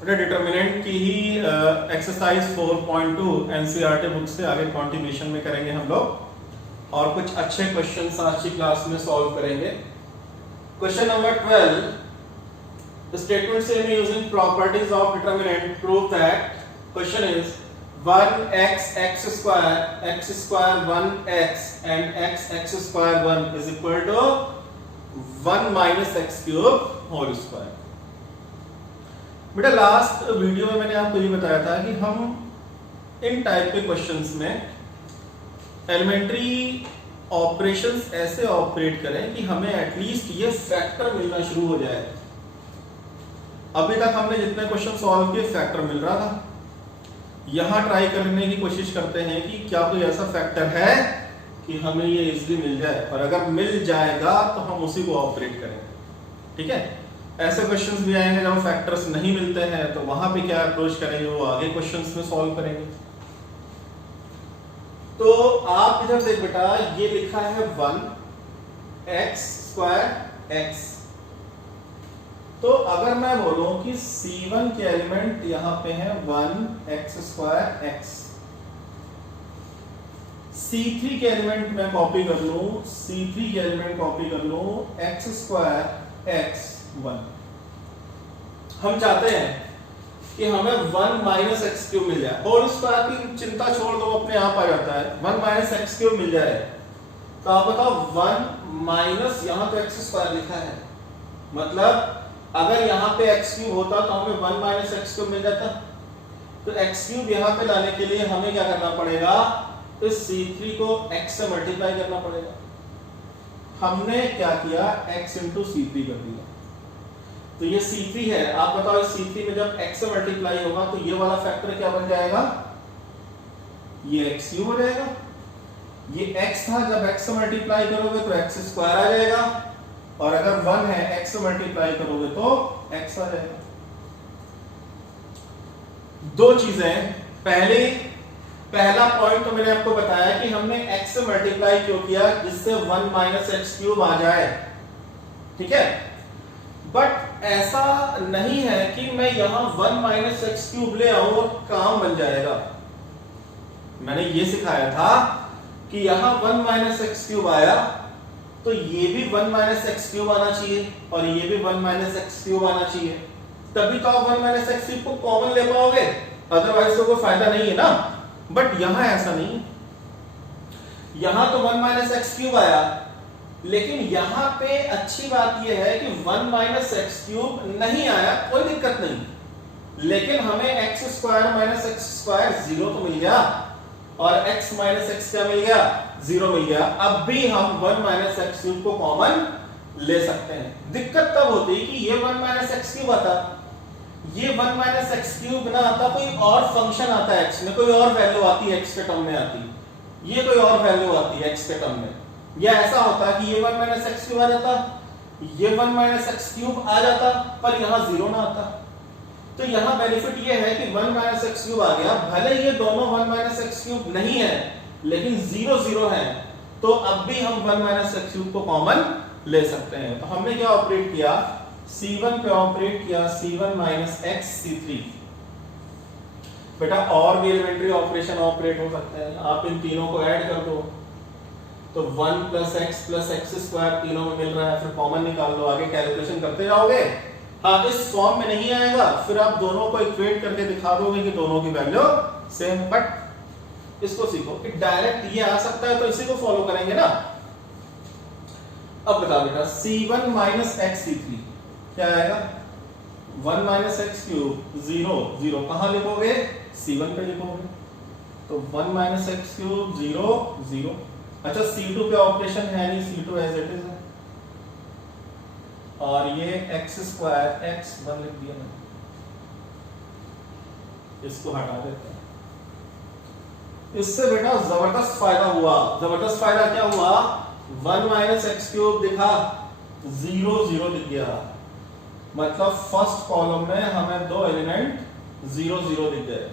Determinant की ही exercise 4.2 NCERT book से आगे कॉन्टिन्यूशन में करेंगे हम लोग और कुछ अच्छे क्वेश्चंस आज की क्लास में सॉल्व करेंगे। क्वेश्चन नंबर 12 स्टेटमेंट से using properties of determinant prove that question is 1x x square 1x and x square 1 is equal to 1 minus x cube whole square। बेटा लास्ट वीडियो में मैंने आपको ये बताया था कि हम इन टाइप के क्वेश्चंस में एलिमेंट्री ऑपरेशंस ऐसे ऑपरेट करें कि हमें एटलीस्ट ये फैक्टर मिलना शुरू हो जाए। अभी तक हमने जितने क्वेश्चन सॉल्व किए फैक्टर मिल रहा था, यहां ट्राई करने की कोशिश करते हैं कि क्या कोई ऐसा फैक्टर है कि हमें ये इजीली मिल जाए, और अगर मिल जाएगा तो हम उसी को ऑपरेट करेंगे। ठीक है, ऐसे क्वेश्चंस भी आएंगे जब फैक्टर्स नहीं मिलते हैं तो वहां पे क्या अप्रोच करेंगे वो आगे क्वेश्चंस में सॉल्व करेंगे। तो आप इधर देख बेटा, ये लिखा है 1x स्क्वायर x। तो अगर मैं बोलूं कि C1 के एलिमेंट यहां पे है 1x स्क्वायर x, C3 के एलिमेंट मैं कॉपी कर लूं, C3 के एलिमेंट कॉपी कर लूं x स्क्वायर x 1। हम चाहते हैं कि हमें 1 माइनस एक्स क्यूब मिल जाए। होल स्क्वायर की चिंता छोड़ दो, अपने आप आ जाता है। 1 माइनस एक्स क्यूब मिल जाए तो आप बताओ 1 माइनस, यहां तो एक्स स्क्वायर लिखा है, मतलब अगर यहां पे एक्स क्यूब होता तो हमें 1 माइनस एक्स क्यूब मिल जाता। तो एक्स क्यूब यहां पे लाने के लिए हमें क्या करना पड़ेगा, इस C3 को x से मल्टीप्लाई करना पड़ेगा। हमने क्या किया, x इंटू C3 कर दिया। तो ये C3 है, आप बताओ इस C3 में जब x से मल्टीप्लाई होगा तो ये वाला फैक्टर क्या बन जाएगा, ये x क्यूब हो जाएगा। ये x था, जब x से मल्टीप्लाई करोगे तो x स्क्वायर आ जाएगा, और अगर 1 है x से मल्टीप्लाई करोगे तो x आ जाएगा। दो चीजें, पहला पॉइंट तो मैंने आपको बताया कि हमने x से मल्टीप्लाई क्यों किया, जिससे 1 माइनस एक्स क्यूब आ जाए। ठीक है, बट ऐसा नहीं है कि मैं यहां 1 माइनस एक्स क्यूब ले आऊं और काम बन जाएगा। मैंने ये सिखाया था कि यहां 1 माइनस एक्स क्यूब आया तो ये भी 1 माइनस एक्स क्यूब आना चाहिए और ये भी 1 माइनस एक्स क्यूब आना चाहिए, तभी तो आप 1 माइनस एक्स क्यूब को कॉमन ले पाओगे, अदरवाइज तो कोई फायदा नहीं है ना। बट यहां ऐसा नहीं, यहां तो 1 माइनस एक्स क्यूब आया, लेकिन यहां पे अच्छी बात यह है कि 1 माइनस एक्स क्यूब नहीं आया, कोई दिक्कत नहीं, लेकिन हमें x square minus x square 0 तो मिल गया और x माइनस एक्स क्या मिल गया, 0 मिल गया। अब भी हम 1 माइनस एक्स क्यूब को कॉमन ले सकते हैं। दिक्कत तब होती है कि ये 1 माइनस एक्स क्यूब आता, ये 1 माइनस एक्स क्यूब ना आता, कोई और फंक्शन आता है x में, कोई और वैल्यू आती है x के टर्म में आती, ये कोई और वैल्यू आती है x के टर्म में, या ऐसा होता कि ये 1 माइनस एक्स क्यूब आ जाता, ये 1 माइनस एक्स क्यूब आ जाता, पर यहां 0 ना आता। तो यहां बेनिफिट ये है कि 1 माइनस एक्स क्यूब आ गया, भले ये दोनों 1 माइनस एक्स क्यूब नहीं है लेकिन 0 0 है, तो अब भी हम 1 माइनस एक्स क्यूब को कॉमन ले सकते हैं। तो हमने क्या ऑपरेट किया, C1 पे ऑपरेट किया C1 माइनस एक्स C3। बेटा और भी एलिमेंट्री ऑपरेशन ऑपरेट हो सकते हैं, आप इन तीनों को ऐड कर दो तो 1 प्लस एक्स स्क्वायर तीनों में मिल रहा है, फिर कॉमन निकाल लो, आगे कैलकुलेशन करते जाओगे। हाँ, इस फॉर्म में नहीं आएगा, फिर आप दोनों को इक्वेट करके दिखा दोगे कि दोनों की वैल्यू सेम। बट इसको सीखो कि डायरेक्ट ये आ सकता है तो इसी को फॉलो करेंगे ना। अब बताओ बेटा, C1 माइनस एक्स C3 क्या आएगा, 1 माइनस एक्स क्यूब 0 0, कहां लिखोगे, C1 पे लिखोगे, तो 1 माइनस एक्स क्यूब 0 0। अच्छा, C2 पे ऑपरेशन है नहीं, C2 एज इट इज है, और ये x स्क्वायर x 1 लिख दिया मैंने, इसको हटा देते हैं। इससे बेटा जबरदस्त फायदा हुआ। जबरदस्त फायदा क्या हुआ, 1 माइनस एक्स क्यूब दिखा, 0 0 दिख गया, मतलब फर्स्ट कॉलम में हमें दो एलिमेंट 0 0 दिख गए।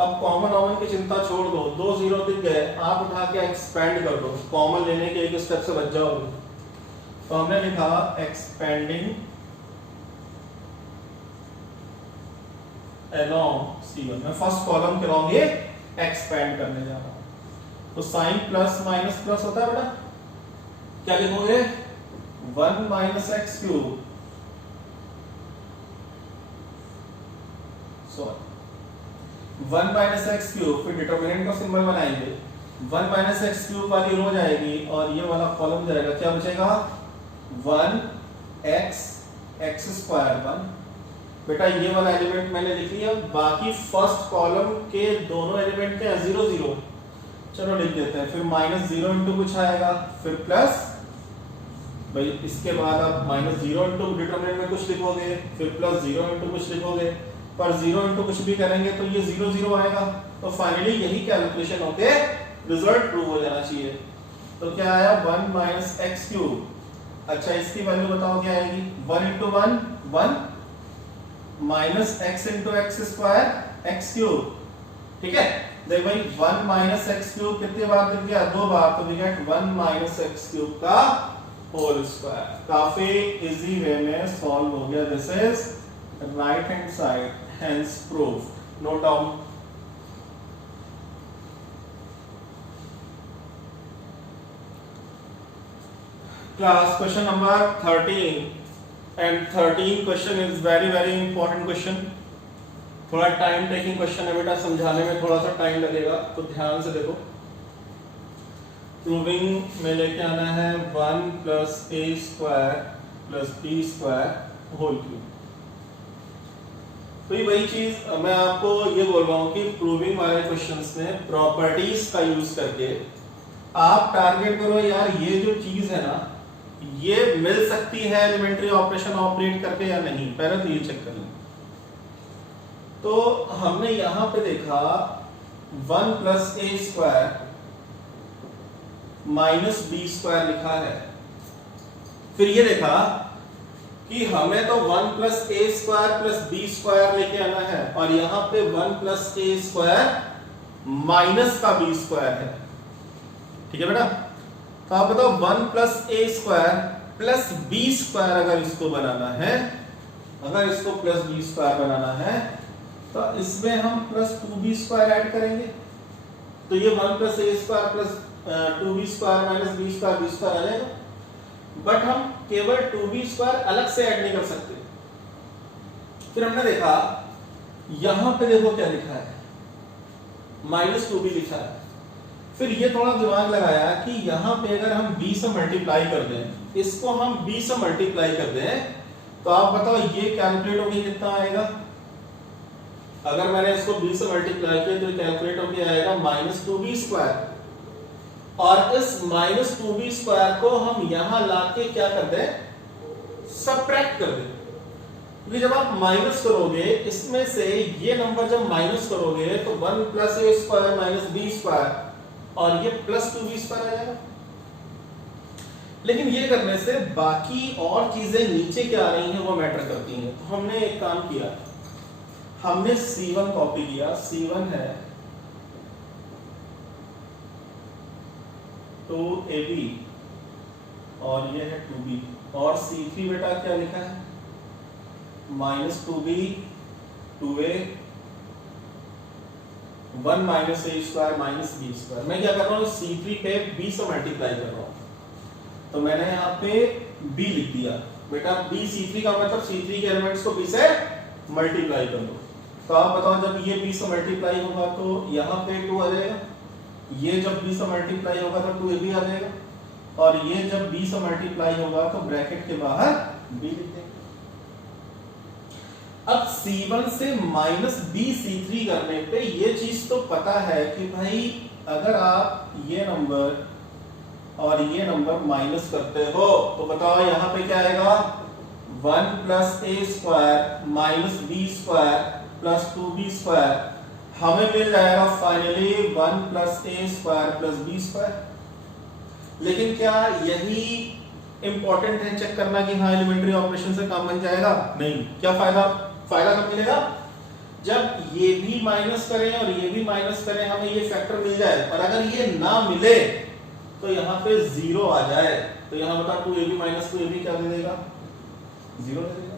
अब कॉमन ऑमन की चिंता छोड़ दो, 2 0 दिख गए, आप उठा के एक्सपेंड कर दो, कॉमन लेने के एक स्टेप से बच जाओगे। तो हमने लिखा एक्सपेंडिंग along C1, मैं फर्स्ट कॉलम के along ये एक्सपेंड करने जा रहा हूं। तो साइन प्लस माइनस प्लस होता है बेटा, क्या लिखोगे 1 minus x cube, sorry 1 minus x cube, फिर डिटर्मिनेंट का सिंबल बनाएंगे, 1 माइनस एक्स क्यूब वाली रो जाएगी और ये वाला कॉलम जाएगा, क्या बचेगा 1 एक्स स्क्वायर 1। बेटा ये वाला एलिमेंट मैंने लिख लिया, बाकी फर्स्ट कॉलम के दोनों एलिमेंट के 0 0, चलो लिख देते हैं। फिर -0 इंटू कुछ आएगा, फिर प्लस, भाई इसके बाद आप -0 इंटू डिटरमिनेंट में कुछ लिखोगे, फिर +0 इंटू कुछ लिखोगे, पर 0 इंटू कुछ भी करेंगे तो ये 0 0 आएगा। तो फाइनली यही कैलकुलेशन होके रिजल्ट ट्रू हो जाना चाहिए। तो क्या आया 1 माइनस एक्स क्यूब। अच्छा इसकी वैल्यू बताओ क्या आएगी, 1 into 1 1 minus x into x square x cube, ठीक है। देख भाई 1 माइनस एक्स क्यूब कितने बार दिख गया, 2 बार, तो we get 1 minus x cube का होल स्क्वायर। काफी इजी वे में सॉल्व हो गया। This is right hand side, hence proof. Note down. Class question number 13 and 13 question is very important question. थोड़ा टाइम टेकिंग क्वेश्चन है बेटा, समझाने में थोड़ा सा टाइम लगेगा, तो ध्यान से देखो। प्रूविंग में लेके आना है 1 plus A square plus B square whole cube. तो ये वही चीज मैं आपको ये बोल रहा हूं कि प्रूविंग वाले क्वेश्चंस में प्रॉपर्टीज का यूज करके आप टारगेट करो यार ये जो चीज है ना ये मिल सकती है एलिमेंट्री ऑपरेशन ऑपरेट करके या नहीं, पहले तो ये चेक कर लें। तो हमने यहां पे देखा 1 plus A square minus B square लिखा है। फिर ये देखा कि हमें तो 1 plus A square plus B square लेके आना है और यहां पे 1 प्लस ए स्क्वायर माइनस का बी स्क्वायर है, ठीक है बेटा। तो आप बताओ 1 plus A square plus B square अगर इसको बनाना है, अगर इसको प्लस बी स्क्वायर बनाना है तो इसमें हम प्लस 2b स्क्वायर ऐड करेंगे। तो ये 1 plus A square plus 2b square minus b square आ जाएगा। बट हम केवल 2b स्क्वायर अलग से ऐड नहीं कर सकते। फिर हमने देखा यहां पे देखो क्या लिखा है, -2b लिखा है। फिर ये थोड़ा दिमाग लगाया कि यहां पे अगर हम b से मल्टीप्लाई कर दें, इसको हम b से मल्टीप्लाई कर दें, तो आप बताओ ये कैलकुलेट होके कितना आएगा। अगर मैंने इसको b से मल्टीप्लाई किया तो कैलकुलेट होके आएगा -2b स्क्वायर। और इस -2b स्क्वायर को हम यहां लाके क्या कर दें, सबट्रैक्ट कर दें। क्योंकि जब आप माइनस करोगे इसमें से ये नंबर जब माइनस करोगे तो 1 plus A square minus B square और ये प्लस 2b स्क्वायर आ जाएगा। लेकिन ये करने से बाकी और चीजें नीचे क्या आ रही हैं वो मैटर करती हैं। तो हमने एक काम किया, हमने C1 कॉपी किया। C1 है 2ab और ये है 2b, और C3 बेटा क्या लिखा है -2b 2a 1 minus A square minus B square. मैं क्या कर रहा हूँ C3 पे b से मल्टीप्लाई कर रहा हूँ, तो मैंने यहाँ पे b लिख दिया। बेटा b C3 का मतलब C3 के एलिमेंट्स को b से मल्टीप्लाई कर लो। तो आप बताओ जब ये b से मल्टीप्लाई होगा तो यहाँ पे 2 आ जाएगा, ये जब b से मल्टीप्लाई होगा तो 2ab आ जाएगा, और ये जब b से मल्टीप्लाई होगा तो ब्रैकेट के बाहर b लिख देंगे। अब C1 से -b C3 करने पे ये चीज तो पता है कि भाई अगर आप ये नंबर और ये नंबर माइनस करते हो तो बताओ यहाँ पे क्या आएगा 1 plus A square minus B square plus 2b square. हमें मिल जाएगा finally 1 plus A square plus B square. लेकिन क्या यही इंपॉर्टेंट है चेक करना कि हाँ एलिमेंट्री ऑपरेशन से काम बन जाएगा? नहीं। क्या फायदा कब मिलेगा? जब ये भी माइनस करें और ये भी माइनस करें, हमें ये फैक्टर मिल जाए। और अगर ये ना मिले तो यहाँ पे 0 आ जाए, तो यहाँ बता 2ab माइनस 2ab क्या दे देगा? 0 दे देगा।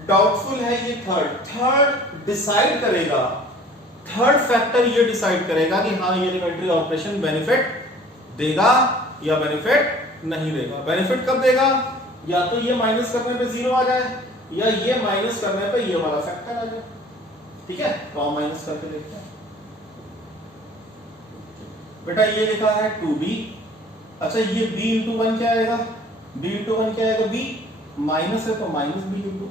डाउटफुल है ये थर्ड डिसाइड करेगा, थर्ड फैक्टर ये डिसाइड करेगा कि हाँ ये एलिमेंट्री ऑपरेशन बेनिफिट देगा या बेनिफिट नहीं देगा। बेनिफिट कब देगा? या तो ये माइनस करने पे जीरो आ जाए या ये माइनस करने पे ये वाला फैक्टर आ जाए। ठीक है, तो हम माइनस करके देखते हैं। बेटा ये लिखा है 2b, अच्छा ये b इंटू 1 क्या आएगा? b इंटू 1 क्या आएगा? b माइनस है तो माइनस b इंटू,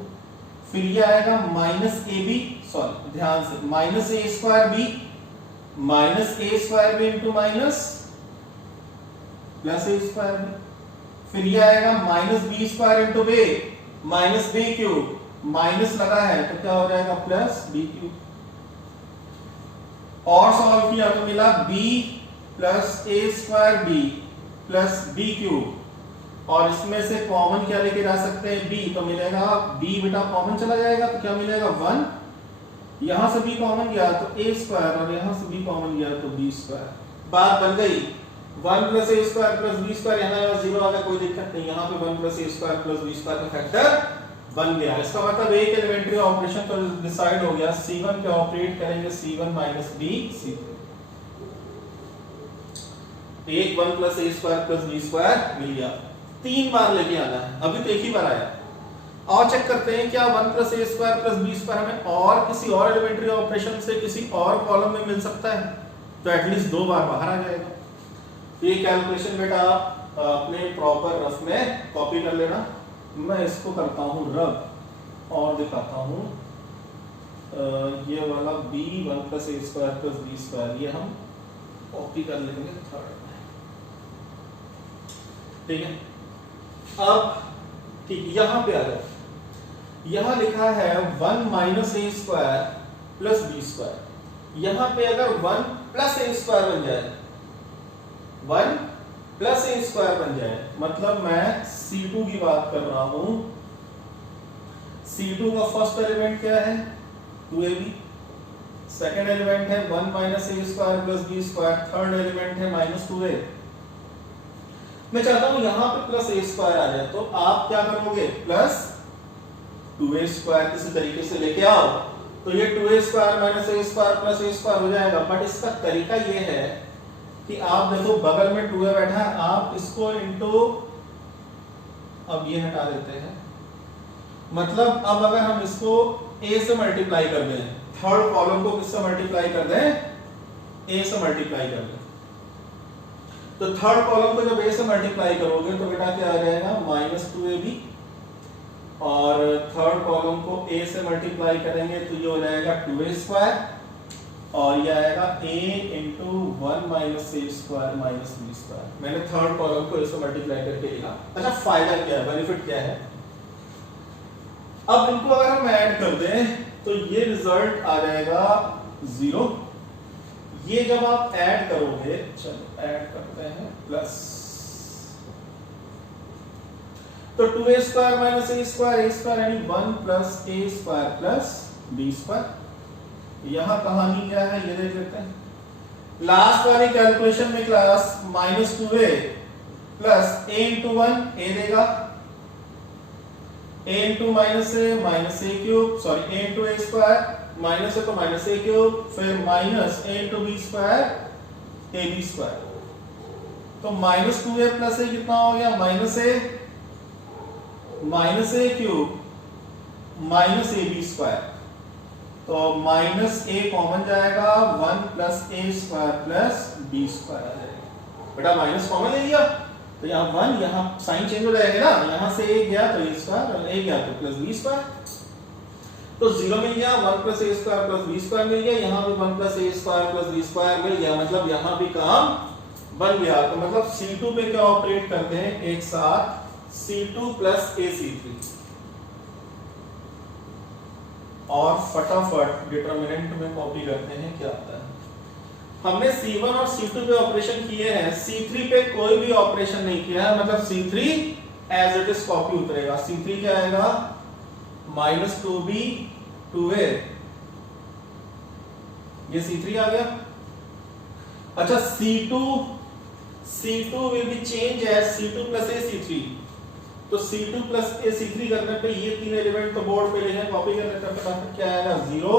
फिर ये आएगा माइनस ए बी, सॉरी ध्यान से, minus A square B, minus A square B into minus plus A square B, फिर ये आएगा minus B square into B minus B cube, minus लगा है तो क्या हो जाएगा? Plus B cube. और सॉल्व किया तो मिला b plus A square B plus B cube, और इसमें से कॉमन क्या लेके जा सकते हैं? b, तो मिलेगा b बेटा कॉमन चला जाएगा तो क्या मिलेगा? 1, यहां से b कॉमन गया तो a स्क्वायर, और यहां से b कॉमन गया तो b स्क्वायर। बात बन गई। 1 plus A square plus B square, यहाँ जीरो आ गया, कोई दिक्कत नहीं, यहाँ पे 1 plus A square plus B square का फैक्टर बन गया। इसका मतलब एक एलिमेंट्री ऑपरेशन तो डिसाइड हो गया, C1 पे ऑपरेट करेंगे C1 माइनस b C3, एक 1 plus A square plus B square मिल गया। 3 बार लेके आना है, अभी तो एक ही बार आया। और चेक करते हैं क्या 1 plus A square plus B square हमें और किसी और एलिमेंट्री ऑपरेशन से किसी और कॉलम में मिल सकता है? तो एटलीस्ट 2 बार बाहर आ जाएगा। ये कैलकुलेशन बेटा आप अपने प्रॉपर रफ में कॉपी कर लेना। मैं इसको करता हूं रब और दिखाता हूं। ये वाला b 1 plus A square plus B square ये हम कॉपी कर लेंगे थर्ड में। ठीक है, अब ठीक यहां पे आ जाए, यहां लिखा है 1 minus A square plus B square. यहां पे अगर 1 प्लस ए स्क्वायर बन जाए, 1 प्लस ए स्क्वायर बन जाए, मतलब मैं C2 की बात कर रहा हूं। C2 का फर्स्ट एलिमेंट क्या है? 2ab, सेकंड एलिमेंट है 1 minus A square plus B square, third element है माइनस 2a। मैं चाहता हूं यहां पे प्लस ए स्क्वायर आ जाए, तो आप क्या करोगे? प्लस 2a स्क्वायर किसी तरीके से लेके आओ, तो ये 2a square minus A square plus A square हो जाएगा। बट इसका तरीका ये है कि आप देखो बगल में 2a बैठा है, आप इसको इनटू, अब ये हटा देते हैं, मतलब अब अगर हम इसको a से मल्टीप्लाई कर दें, थर्ड कॉलम को किससे मल्टीप्लाई कर दें? a से मल्टीप्लाई कर दें, तो थर्ड कॉलम को जब a से मल्टीप्लाई करोगे तो बेटा क्या आ जाएगा? माइनस 2ab, और थर्ड कॉलम को a से मल्टीप्लाई करेंगे तो ये हो जाएगा 2a स्क्वायर, और ये आएगा a into 1 minus A square minus B square. मैंने थर्ड कॉलम को a से मल्टीप्लाई करके लिखा। अच्छा फायदा क्या है, बेनिफिट क्या है? अब इनको अगर हम ऐड कर दें तो ये रिजल्ट आ जाएगा 0। ये जब आप ऐड करोगे, चलो ऐड करते हैं प्लस, तो 2a square minus A square यानी 1 plus A square plus B square. यहां कहानी क्या है ये देख लेते हैं। लास्ट वाली कैलकुलेशन में class minus 2a plus a into 1 a देगा, a into minus A cube, sorry a into A square, minus है तो माइनस ए क्यूब, फिर minus a into B square A B square. तो minus 2a plus a कितना हो गया? Minus A cube minus A B square, तो minus a common जाएगा, 1 plus A square plus B square आ जाएगा। बेटा माइनस कॉमन ले लिया तो यहाँ 1, यहाँ साइन चेंज हो जाएगा ना, यहाँ से a गया तो a स्क्वायर, और a गया तो प्लस बी स्क्वायर, तो 0 मिल गया। 1 plus A square plus B square मिल गया, यहाँ भी 1 plus A square plus B square मिल गया, मतलब यहाँ भी काम बन गया। तो मतलब C2 पे क्या ऑपरेट करते हैं एक साथ? C2 प्लस AC3, और फटाफट डिटरमिनेंट में कॉपी करते हैं क्या आता है। हमने C1 और C2 पे ऑपरेशन किए हैं, C3 पे कोई भी ऑपरेशन नहीं किया है, मतलब C3 as it is copy उतरेगा। C3 क्या आएगा? माइनस 2b 2a, ये C3 आ गया। अच्छा C2 will be change as C2 plus AC3, तो C2 प्लस ए C3 करने पे ये तीन एलिमेंट तो बोर्ड पे लिखे, कॉपी कर लेते हैं फटाफट। क्या आएगा 0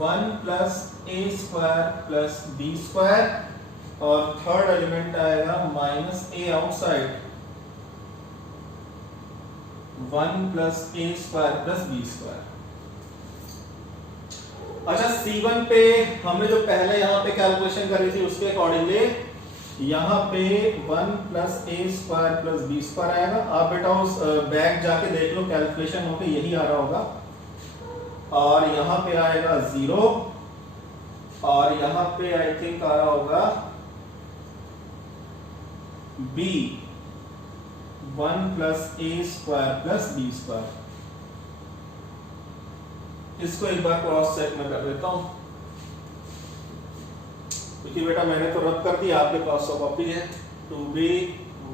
1 plus A square plus B square, और थर्ड एलिमेंट आएगा minus A outside 1 plus A square plus B square. अच्छा C1 पे हमने जो पहले यहाँ पे कैलकुलेशन करी थी उसके अकॉर्डिंगली यहाँ पे 1 plus A square plus B square आएगा। आप बेटा उस बैक जाके देख लो, कैलकुलेशन होके यही आ रहा होगा। और यहाँ पे आएगा 0, और यहाँ पे आई थिंक आ रहा होगा b 1 plus A square plus B square. इसको एक बार क्रॉस चेक में कर देता हूं, क्योंकि बेटा मैंने तो रब कर दिया, आपके पास तो कॉपी है। 2b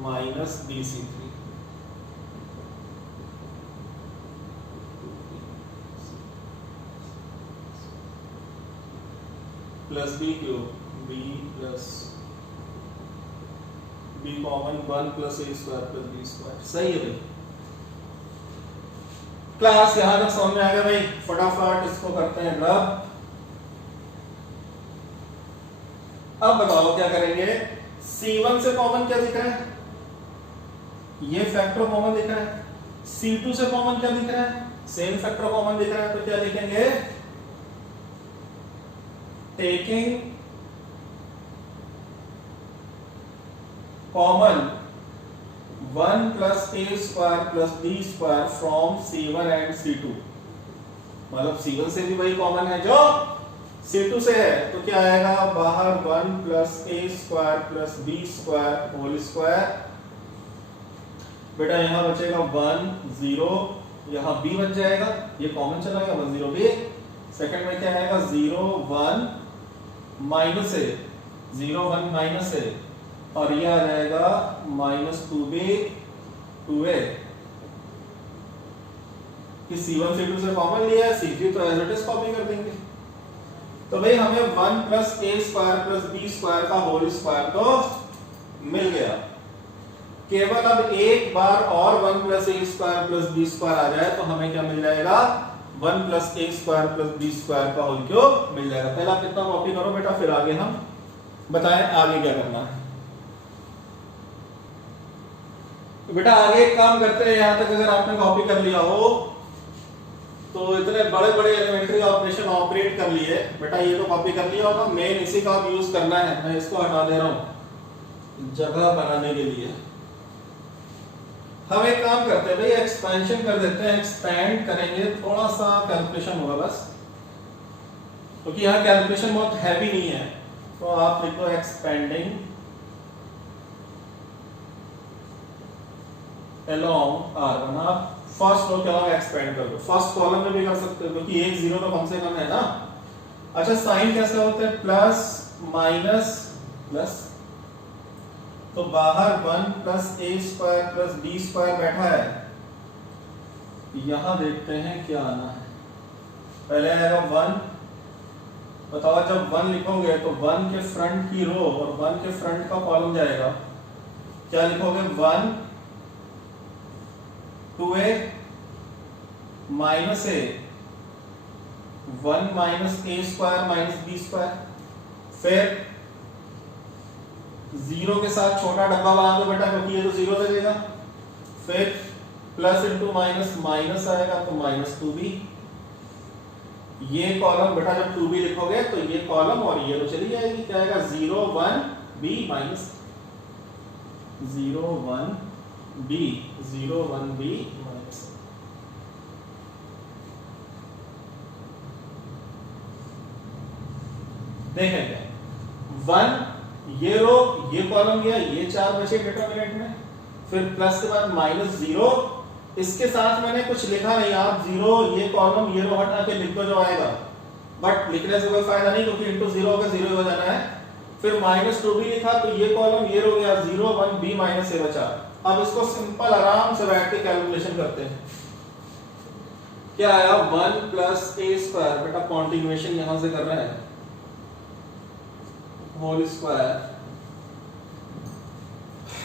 minus bc3 plus b cube, b plus b common 1 plus A square plus B square. सही है भाई, क्लास यहां तक समझ में आ गया भाई। फटाफट इसको करते हैं रब। अब बताओ क्या करेंगे। C1 से कॉमन क्या दिख रहा है, ये फैक्टर कॉमन दिख रहा है। C2 से कॉमन क्या दिख रहा है, सेम फैक्टर कॉमन दिख रहा है। तो क्या लिखेंगे, taking common 1 plus A square plus B square from C1 and C2। मतलब C1 से भी वही कॉमन है जो C2 से है। तो क्या आएगा, बाहर 1 plus A square plus B square whole square. बेटा यहाँ बचेगा 1 0, यहाँ b बच जाएगा, ये कॉमन चला गया 1 0 b। सेकंड में क्या आएगा 0 1 माइनस ए, 0 1 माइनस ए, और ये आ जाएगा माइनस 2b 2a। कि C1 C2 से कॉमन लिया है, C3 तो एज इट इज कॉपी कर देंगे। तो भाई हमें 1 plus A square plus B square का होल स्क्वायर तो मिल गया। केवल अब एक बार और 1 plus A square plus B square आ जाए तो हमें क्या मिल जाएगा, 1 plus A square plus B square का होल क्यूब मिल जाएगा। पहले आप इतना कॉपी करो बेटा, फिर आगे हम बताएं आगे क्या करना है। तो बेटा आगे एक काम करते हैं, यहां तक अगर आपने कॉपी कर लिया हो तो इतने बड़े बड़े एलिमेंट्री ऑपरेशन ऑपरेट कर लिए बेटा, ये तो कॉपी कर लिया होगा। मेन इसी का अब यूज करना है। मैं इसको हटा दे रहा हूं जगह बनाने के लिए। हम एक काम करते हैं भाई, एक्सपेंशन कर देते हैं। एक्सपेंड करेंगे, थोड़ा सा कैलकुलेशन होगा बस, क्योंकि यहाँ कैलकुलेशन बहुत हैवी नहीं है। तो आप लिखो एक्सपेंडिंग along R1। आप फर्स्ट रो के अलग एक्सपेंड कर दो, फर्स्ट कॉलम में भी कर सकते हो, क्योंकि एक जीरो तो कम से कम है ना। अच्छा साइन कैसे होते हैं, प्लस माइनस प्लस। तो बाहर 1 plus A square plus B square बैठा है, यहां देखते हैं क्या आना है। पहले आएगा 1। बताओ जब 1 लिखोगे तो 1 के फ्रंट की रो और 1 के फ्रंट का कॉलम जाएगा। क्या लिखोगे, 1 2a minus A 1 minus A square minus B square. फिर 0 के साथ छोटा डब्बा बना दो बेटा, क्योंकि ये तो 0 लगेगा। फिर प्लस इंटू माइनस माइनस आएगा तो माइनस 2b। ये कॉलम बेटा जब 2b लिखोगे तो ये कॉलम और ये तो चली जाएगी। क्या आएगा, 0 1 b minus 0 1 b 0 1 b minus. देखेंगे 1 ये रो ये कॉलम गया, ये 4 बचे डिटरमिनेंट में। फिर प्लस के बाद माइनस 0, इसके साथ मैंने कुछ लिखा नहीं। आप 0 ये कॉलम ये रो हटा के लिख दो जो आएगा, बट लिखने से कोई फायदा नहीं, क्योंकि इंटू 0 होगा 0 हो जाना है। फिर माइनस 2b लिखा तो ये कॉलम ये रो गया, 0 1 b माइनस a बचा। अब इसको सिंपल आराम से बैठ के कैलकुलेशन करते हैं। क्या आया, 1 प्लस ए स्क्वायर, बेटा कॉन्टिन्यूएशन यहां से कर रहे हैं, होल स्क्वायर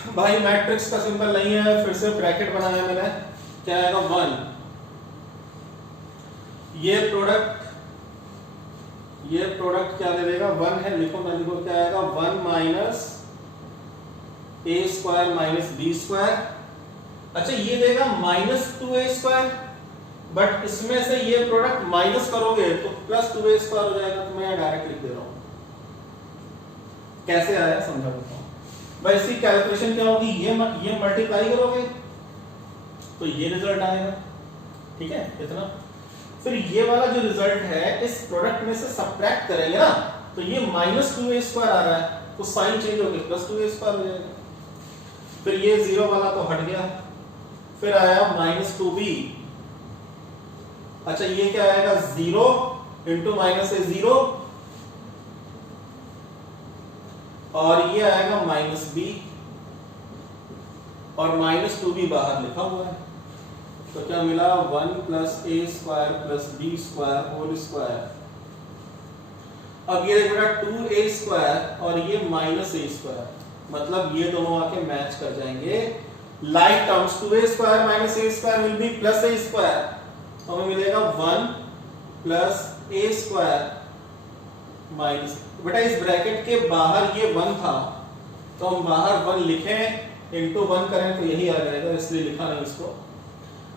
भाई मैट्रिक्स का सिंबल नहीं है, फिर से ब्रैकेट बनाया मैंने, क्या आएगा 1, ये प्रोडक्ट क्या दे देगा 1 है, लिखो मैं लिखो क्या आएगा 1 minus A square minus B square. अच्छा ये देगा माइनस 2a स्क्वायर, बट इसमें से ये प्रोडक्ट माइनस करोगे तो प्लस 2a स्क्वायर हो जाएगा, तो मैं डायरेक्ट लिख दे रहा हूं। कैसे आया समझा देता हूं भाई। इसकी कैलकुलेशन क्या होगी, ये मल्टीप्लाई करोगे तो ये रिजल्ट आएगा, ठीक है इतना। फिर ये वाला जो रिजल्ट है इस प्रोडक्ट में से सब्ट्रैक्ट करेंगे ना, तो ये माइनस 2a स्क्वायर आ रहा है, तो साइन चेंज हो गया प्लस 2a स्क्वायर हो जाएगा। फिर ये 0 वाला तो हट गया, फिर आया माइनस 2b। अच्छा ये क्या आएगा 0 इंटू माइनस ए 0, और ये आएगा माइनस b, और माइनस 2b बाहर लिखा हुआ है, तो क्या मिला 1 plus A square plus B square whole square. अब ये देखो 2a स्क्वायर और ये माइनस ए स्क्वायर, मतलब ये दोनों आके मैच कर जाएंगे। Like terms 2a square minus A square will be plus A square, तो हमें मिलेगा 1 प्लस ए स्क्वायर माइनस, बेटा इस ब्रैकेट के बाहर ये 1 था तो हम बाहर 1 लिखें इंटू 1 करें तो यही आ जाएगा, इसलिए लिखा नहीं इसको।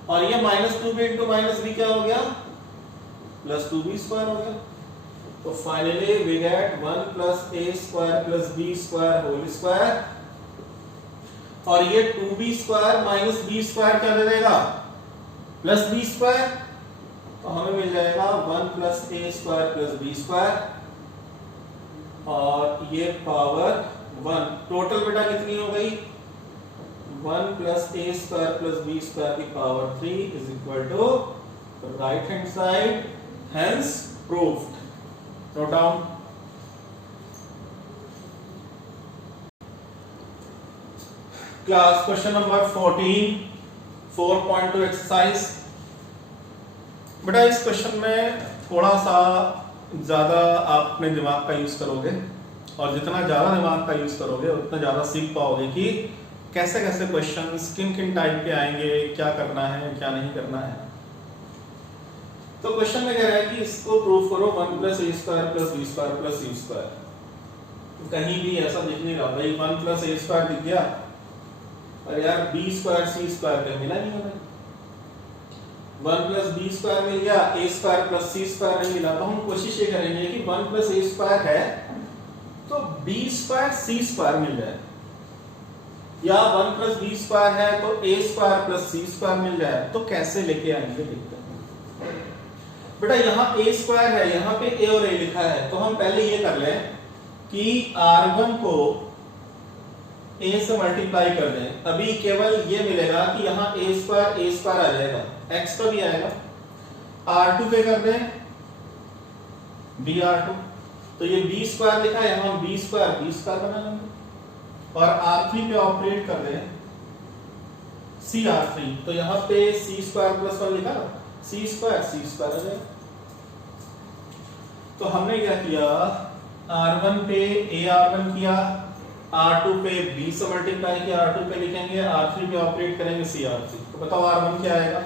और ये minus 2b into minus b क्या हो गया प्लस 2b स्क्वायर हो गया। तो finally we get 1 plus A square plus B square whole square, और ये 2b square minus b square क्या दे देगा प्लस b स्क्वायर, तो हमें मिल जाएगा 1 plus A square plus B square, और ये पावर 1 टोटल बेटा कितनी हो गई 1 plus A square plus B square की power 3 is equal to right hand side, hence proved. Note down. Class question number 14 4.2 exercise. बेटा इस क्वेश्चन में थोड़ा सा ज्यादा आप अपने दिमाग का यूज करोगे, और जितना ज्यादा दिमाग का यूज करोगे उतना ज्यादा सीख पाओगे कि कैसे कैसे क्वेश्चंस किन किन टाइप के आएंगे, क्या करना है क्या नहीं करना है। तो क्वेश्चन में कह रहा है कि इसको प्रूव करो 1 plus A square plus B square plus C square. कहीं भी ऐसा दिख नहीं रहा भाई 1 प्लस ए स्क्वायर दिख गया, और यार बी स्क्वायर सी स्क्वायर का मिला नहीं हमें, 1 प्लस बी स्क्वायर मिल गया, ए स्क्वायर प्लस सी स्क्वायर नहीं मिला। तो हम कोशिश ये करेंगे कि 1 प्लस ए स्क्वायर है तो बी स्क्वायर सी स्क्वायर मिल जाए, या 1 प्लस बी स्क्वायर है तो ए स्क्वायर प्लस सी स्क्वायर मिल जाए। तो कैसे लेके आएंगे देखते हैं। बेटा यहाँ ए स्क्वायर है, यहाँ पे ए और ए लिखा है, तो हम पहले ये कर लें कि r1 को a से मल्टीप्लाई कर दें, अभी केवल ये मिलेगा कि यहाँ a स्क्वायर आ जाएगा, x का भी आएगा, r2 पे कर दें br2, तो ये b स्क्वायर लिखा है, यहाँ b स्क्वायर बना लेंगे, और r3 पे ऑपरेट कर दें cr3, तो यहाँ पे c स्क्वायर प्लस 1 लिखा, c स्क्वायर आ जाएगा। तो हमने क्या किया, r1 पे ar1 किया, r2 पे b से मल्टीप्लाई किया, r2 पे लिखेंगे, r3 पे ऑपरेट करेंगे cr3। तो बताओ r1 क्या आएगा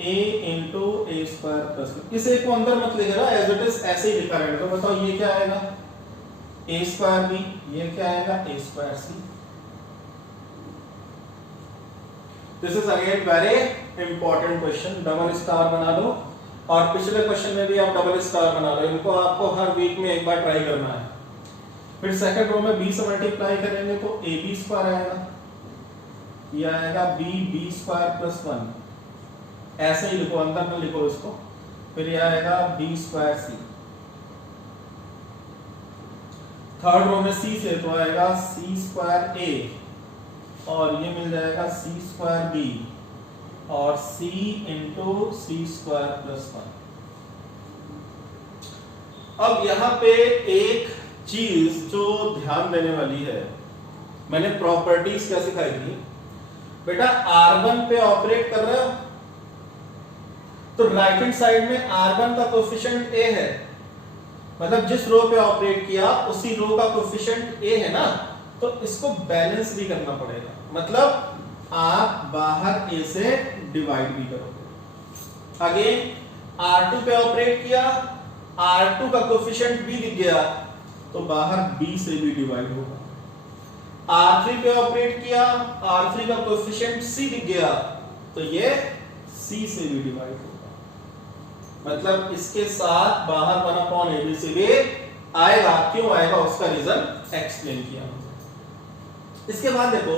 a into A square plus, इस एक को अंदर मत लिखेगा, एज इट इज ऐसे ही लिखा रहेगा। तो बताओ ये क्या आएगा a स्क्वायर b, ये क्या आएगा a square c। This is again very important question, double star बना लो, और पिछले क्वेश्चन में भी आप डबल स्टार बना लो, इनको आपको हर वीक में एक बार ट्राई करना है। फिर सेकंड रो में b से मल्टीप्लाई करेंगे तो ab स्क्वायर आएगा, ये आएगा b स्क्वायर प्लस 1, ऐसे ही लिखो, अंदर में लिखो इसको। फिर ये आएगा b square c, third row में c से तो आएगा c स्क्वायर a, और ये मिल जाएगा c स्क्वायर b, और c इंटू सी स्क्वायर प्लस 1। अब यहाँ पे एक चीज जो ध्यान देने वाली है, मैंने प्रॉपर्टीज क्या सिखाई थी बेटा, r1 पे ऑपरेट कर रहे हो तो राइट हैंड साइड में r1 का कोएफिशिएंट a है, मतलब जिस रो पे ऑपरेट किया उसी रो का कोएफिशिएंट a है ना, तो इसको बैलेंस भी करना पड़ेगा, मतलब आप बाहर ए से डिवाइड भी करोगे। अगेन R2 पे ऑपरेट किया, R2 का कोफिशिएंट B दिख गया तो बाहर B से भी डिवाइड होगा। R3 पे ऑपरेट किया, R3 का कोफिशिएंट C दिख गया तो ये C से भी डिवाइड होगा। मतलब इसके साथ बाहर 1/AB से भी आएगा। क्यों आएगा उसका रीजन एक्सप्लेन किया। इसके बाद देखो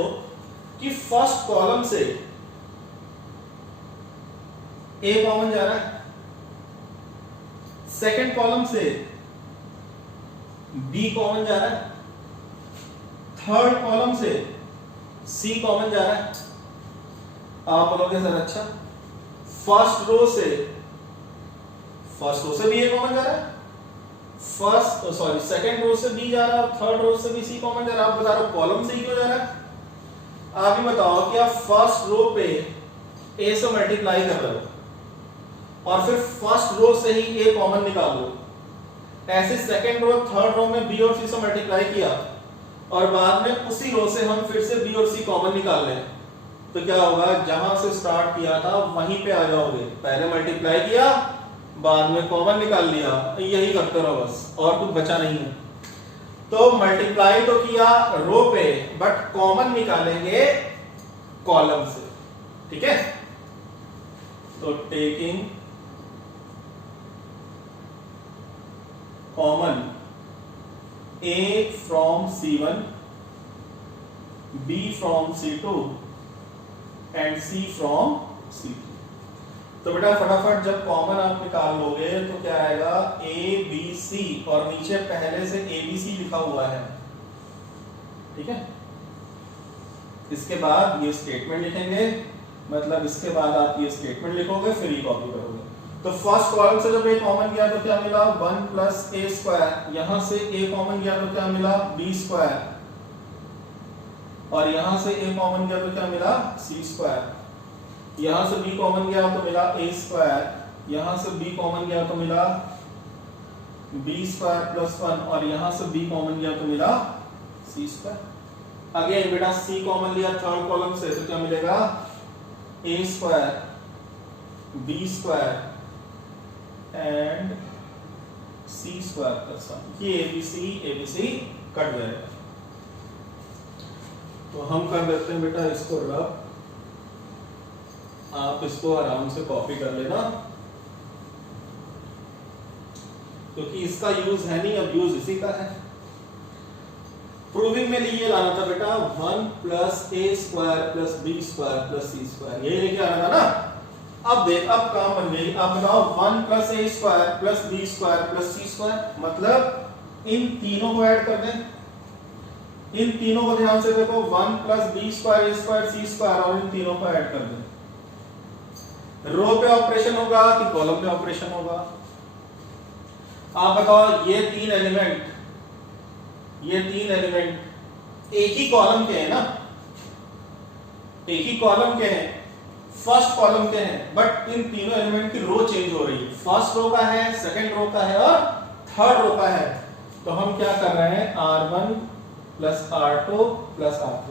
कि फर्स्ट कॉलम से A कॉमन जा रहा है, सेकंड कॉलम से B कॉमन जा रहा है, थर्ड कॉलम से C कॉमन जा रहा है। आप बोलोगे सर अच्छा फर्स्ट रो से भी A कॉमन जा रहा है, सेकंड रो से B जा रहा है और थर्ड रो से भी C कॉमन जा रहा है। आप बता रहे हो कॉलम से ही क्यों जा रहा है? आप ही बताओ कि आप फर्स्ट रो पे A से मल्टीप्लाई कर रहे हो और फिर फर्स्ट रो से ही A कॉमन निकालो, ऐसे सेकंड रो थर्ड रो में B और C से मल्टीप्लाई किया और बाद में उसी रो से हम फिर से B और C कॉमन निकाल लें तो क्या होगा? जहां से स्टार्ट किया था वहीं पे आ जाओगे। पहले मल्टीप्लाई किया, बाद में कॉमन निकाल लिया, यही करते रहो बस, और कुछ बचा नहीं है। तो मल्टीप्लाई तो किया रो पे बट कॉमन निकालेंगे कॉलम से, ठीक है? तो taking common A from C1, B from C2 and C from C3। तो बेटा फटाफट जब कॉमन आप निकाल लोगे तो क्या आएगा? A B C और नीचे पहले से A B C लिखा हुआ है, ठीक है? इसके बाद ये स्टेटमेंट लिखेंगे, मतलब इसके बाद आप ये स्टेटमेंट लिखोगे फिर ये कॉपी करोगे। तो फर्स्ट कॉलम से जब A कॉमन गया तो क्या मिला? 1 प्लस A स्क्वायर। यहां से A कॉमन गया तो क्या मिला? B square. और यहां से A कॉमन गया तो क्या मिला? C square. यहां से B कॉमन गया तो मिला A स्क्वायर। यहां से B कॉमन गया तो मिला B स्क्वायर प्लस 1 और यहां से B कॉमन गया तो मिला C स्क्वायर। अगेन बेटा C कॉमन लिया थर्ड कॉलम से तो क्या मिलेगा? A square B square and C square plus 1। ये ABC कट जाएगा। तो हम कर देते हैं बेटा इसको रब, आप इसको आराम से कॉपी कर लेना क्योंकि इसका यूज है नहीं, अब यूज इसी का है। प्रूविंग में लिए लाना था बेटा 1 plus A square plus B square plus C square, यही लेके आना था ना। अब देख अब काम बन गई। आप बताओ 1 plus A square plus B square plus C square, मतलब इन तीनों को ऐड कर दें। इन तीनों को ध्यान से देखो, 1 plus B square A square C square और इन तीनों को ऐड कर दें। रो पे ऑपरेशन होगा कि कॉलम पे ऑपरेशन होगा? आप बताओ ये तीन एलिमेंट एक ही कॉलम के हैं ना, एक ही कॉलम के हैं, फर्स्ट कॉलम के हैं, बट इन तीनों एलिमेंट की रो चेंज हो रही है। फर्स्ट रो का है, सेकंड रो का है और थर्ड रो का है। तो हम क्या कर रहे हैं? R1 plus R2 plus R3।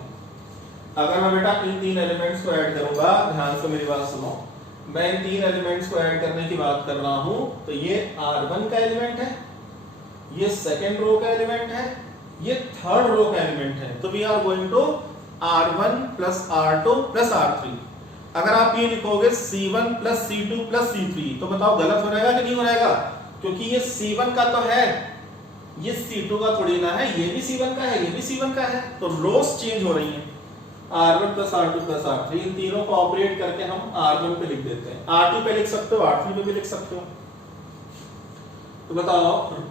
अगर मैं बेटा इन तीन एलिमेंट्स को ऐड करूंगा, ध्यान से मेरी बात सुनो, मैं इन तीन एलिमेंट्स को ऐड करने की बात कर रहा हूं, तो ये R1 का एलिमेंट है, ये सेकंड रो का एलिमेंट है, ये थर्ड रो का एलिमेंट है। तो we are going to R1 plus R2 plus R3। अगर आप ये लिखोगे C1 plus C2 plus C3 तो बताओ गलत हो जाएगा कि नहीं हो जाएगा? क्योंकि ये C1 का तो है, ये C2 का थोड़ी ना है, ये भी C1 का है, ये भी C1 का है, तो रोज चेंज हो रही हैं। R1 plus R2 plus R3, इन तीनों को ऑपरेट करके हम R1 पे लिख देते हैं। R2 पे लिख सकते हो, R3 पे भी लिख सकते हो। तो बताओ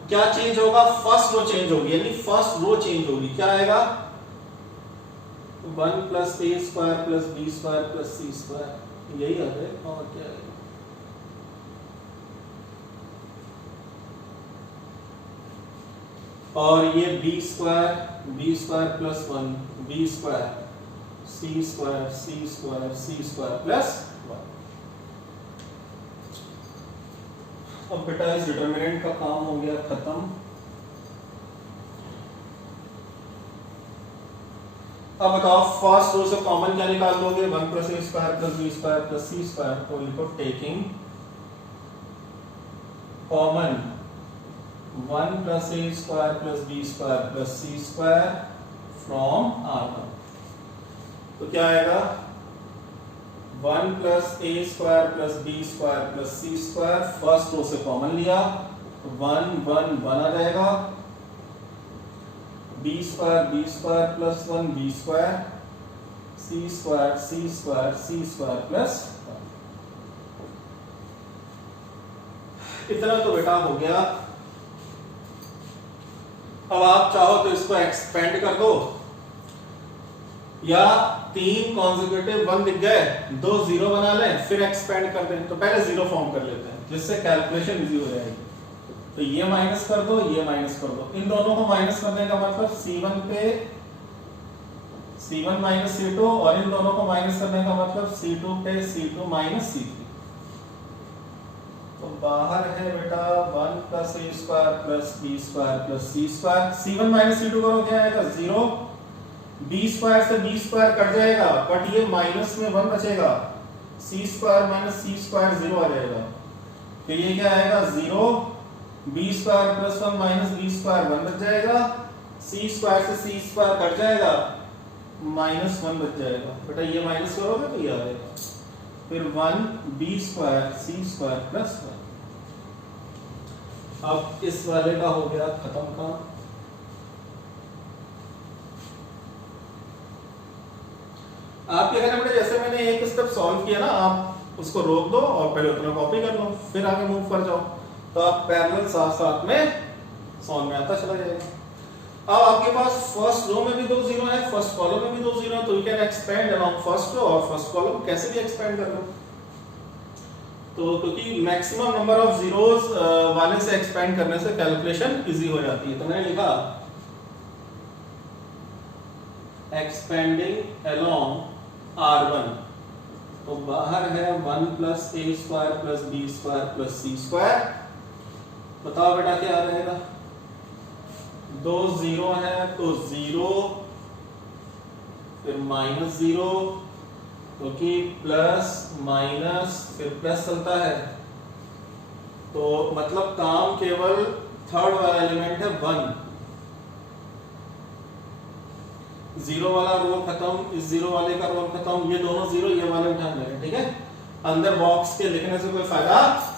क्या चेंज होगा? फर्स्ट रो चेंज होगी, यानी फर्स्ट रो चेंज होगी। क्या आएगा? 1 plus A square plus B square plus C square, यही आ जाएगा। और क्या आएगा? और ये B square plus 1 B square C square plus 1। अब बेटा इस डिटरमिनेंट का काम हो गया खत्म। अब बताओ फर्स्ट रो से कॉमन क्या निकाल दोगे, 1 + a² + b² + c², तो लिखो taking common 1 + a² + b² + c² from R1, तो क्या आएगा 1 + a² + b² + c², first row से कॉमन लिया, 1 1 1 आ जाएगा, b² + 1 b², c² + 1। इतना तो बेटा हो गया। अब आप चाहो तो इसको एक्सपेंड कर दो, या 3 कॉन्जिक्यूटिव 1 दिख गए, 2 0 बना लें, फिर एक्सपेंड कर दें। तो पहले 0 फॉर्म कर लेते हैं जिससे कैलकुलेशन इजी हो जाएगी। तो ये माइनस कर दो, ये माइनस कर दो, इन दोनों को माइनस करने का मतलब C1 पे C1 - C2, और इन दोनों को माइनस करने का मतलब C2 पे C2 - C3। तो बाहर है बेटा 1 + a² + b² + c², C1 - C2 करो क्या आएगा 0, b² से b² कट जाएगा, बट ये माइनस में 1 बचेगा, c² - c² 0 आ जाएगा, फिर ये क्या आएगा 0, b² + 1 - b² 1 बच जाएगा, c² से c² कट जाएगा, -1 बच जाएगा। बेटा ये माइनस करोगे तो ये आएगा, फिर 1 b² c² + 1। अब इस वाले का हो गया खत्म काम। आप क्या करें बेटा, जैसे मैंने एक स्टेप सॉल्व किया ना, आप उसको रोक दो और पहले उतना कॉपी कर लो, फिर आगे मूव कर जाओ, तो आप पैरेलल साथ साथ में सॉल्व में आता चला जाएगा। अब आपके पास फर्स्ट रो में भी 2 0 है, फर्स्ट कॉलम में भी 2 0 है, तो you can expand along first row और फर्स्ट कॉलम, कैसे भी एक्सपेंड कर लो। तो क्योंकि मैक्सिमम नंबर ऑफ जीरोस वाले से एक्सपेंड करने से कैलकुलेशन इजी हो जाती है, तो मैंने लिखा एक्सपेंडिंग अलोंग R1, तो बाहर है 1 + a² + b² + c²। बताओ बेटा क्या रहेगा, 2 0 है तो 0, फिर -0, क्योंकि प्लस माइनस फिर प्लस चलता है, तो मतलब काम केवल थर्ड वाला एलिमेंट है 1, 0 वाला रोल खत्म, इस 0 वाले का रोल खत्म, ये दोनों 0 ये वाले उठा लेंगे, ठीक है। अंदर बॉक्स के लिखने से कोई फायदा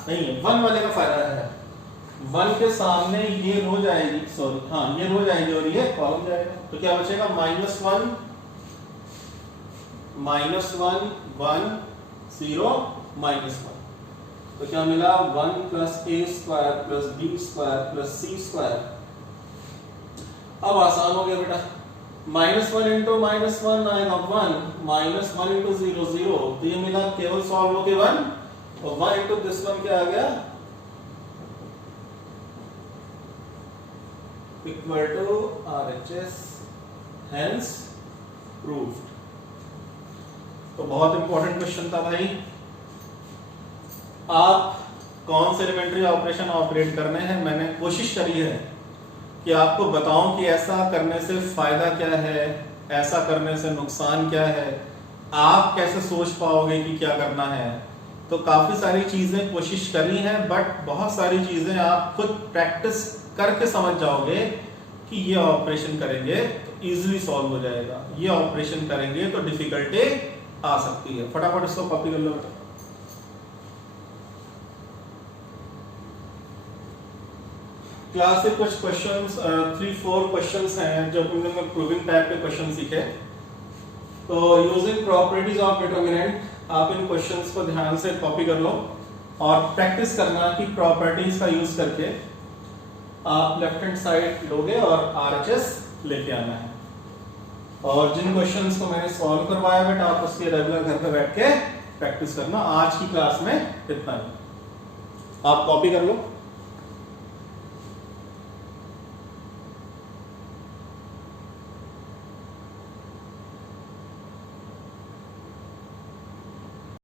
नहीं है, 1 वाले का फायदा है, 1 के सामने ये रो जाएगी, सॉरी हाँ ये रो जाएगी और ये कॉलम जाएगा, तो क्या बचेगा -1 -1 1 0 -1, तो क्या मिला 1 + a² + b² + c²। अब आसान हो गया बेटा, -1 × -1 आएगा 1, -1 × 0 0, तो ये मिला केवल सॉल्व हो के 1, और 1 × दिस 1 क्या आ गया = RHS, हेंस प्रूव्ड। तो बहुत इंपॉर्टेंट क्वेश्चन था भाई। आप कौन से एलिमेंट्री ऑपरेशन ऑपरेट करने हैं, मैंने कोशिश करी है कि आपको बताऊं कि ऐसा करने से फायदा क्या है, ऐसा करने से नुकसान क्या है, आप कैसे सोच पाओगे कि क्या करना है। तो काफी सारी चीजें कोशिश करी हैं, बट बहुत सारी चीजें आप खुद प्रैक्टिस करके समझ जाओगे कि ये ऑपरेशन करेंगे तो इजीली सॉल्व हो जाएगा, ये ऑपरेशन करेंगे तो डिफिकल्टी आ सकती है। फटाफट इसको कॉपी कर लो। क्लास से कुछ क्वेश्चंस 3-4 क्वेश्चंस हैं जो हमने प्रूविंग टाइप के क्वेश्चन सीखे। तो यूजिंग प्रॉपर्टीज ऑफ डिटरमिनेंट, आप इन क्वेश्चंस को ध्यान से कॉपी कर लो और प्रैक्टिस करना कि प्रॉपर्टीज का यूज करके आप लेफ्ट हैंड साइड लोगे और RHS लेके आना है। और जिन क्वेश्चंस को मैंने सॉल्व करवाया बेटा, आप उसके रेगुलर घर पे बैठ के प्रैक्टिस करना। आज की क्लास में इतना ही, आप कॉपी कर लो।